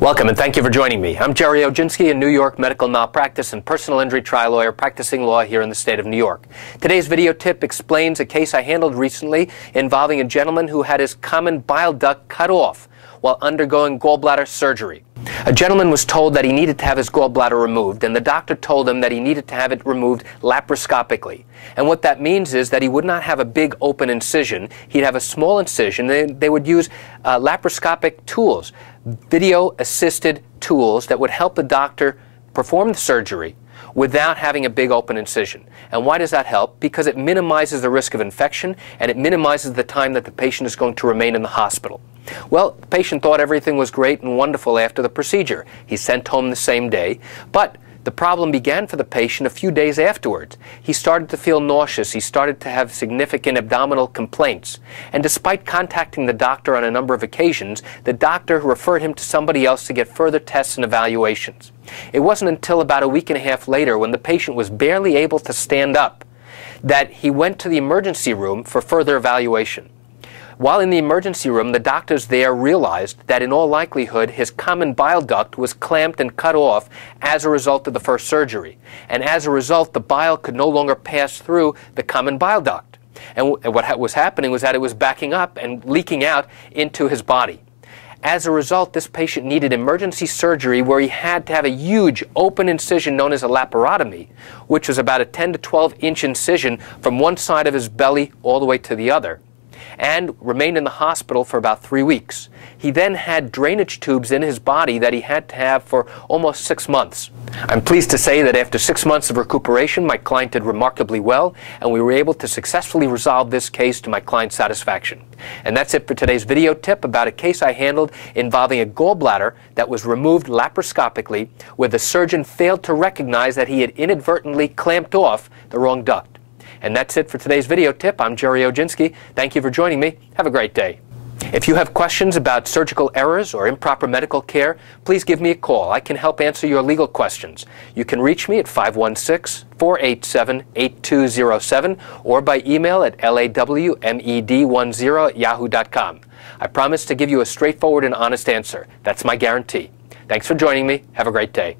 Welcome and thank you for joining me. I'm Gerry Oginski, a New York medical malpractice and personal injury trial lawyer practicing law here in the state of New York. Today's video tip explains a case I handled recently involving a gentleman who had his common bile duct cut off while undergoing gallbladder surgery. A gentleman was told that he needed to have his gallbladder removed, and the doctor told him that he needed to have it removed laparoscopically. And what that means is that he would not have a big open incision. He'd have a small incision. They would use laparoscopic tools, video-assisted tools that would help the doctor perform the surgery without having a big open incision. And why does that help? Because it minimizes the risk of infection and it minimizes the time that the patient is going to remain in the hospital. Well, the patient thought everything was great and wonderful after the procedure. He's sent home the same day, but the problem began for the patient a few days afterwards. He started to feel nauseous. He started to have significant abdominal complaints. And despite contacting the doctor on a number of occasions, the doctor referred him to somebody else to get further tests and evaluations. It wasn't until about a week and a half later, when the patient was barely able to stand up, that he went to the emergency room for further evaluation. While in the emergency room, the doctors there realized that in all likelihood his common bile duct was clamped and cut off as a result of the first surgery. And as a result, the bile could no longer pass through the common bile duct. And what was happening was that it was backing up and leaking out into his body. As a result, this patient needed emergency surgery where he had to have a huge open incision known as a laparotomy, which was about a 10 to 12-inch incision from one side of his belly all the way to the other, and remained in the hospital for about 3 weeks. He then had drainage tubes in his body that he had to have for almost 6 months. I'm pleased to say that after 6 months of recuperation, my client did remarkably well, and we were able to successfully resolve this case to my client's satisfaction. And that's it for today's video tip about a case I handled involving a gallbladder that was removed laparoscopically, where the surgeon failed to recognize that he had inadvertently clamped off the wrong duct. And that's it for today's video tip. I'm Gerry Oginski. Thank you for joining me. Have a great day. If you have questions about surgical errors or improper medical care, please give me a call. I can help answer your legal questions. You can reach me at 516-487-8207 or by email at lawmed10@yahoo.com. I promise to give you a straightforward and honest answer. That's my guarantee. Thanks for joining me. Have a great day.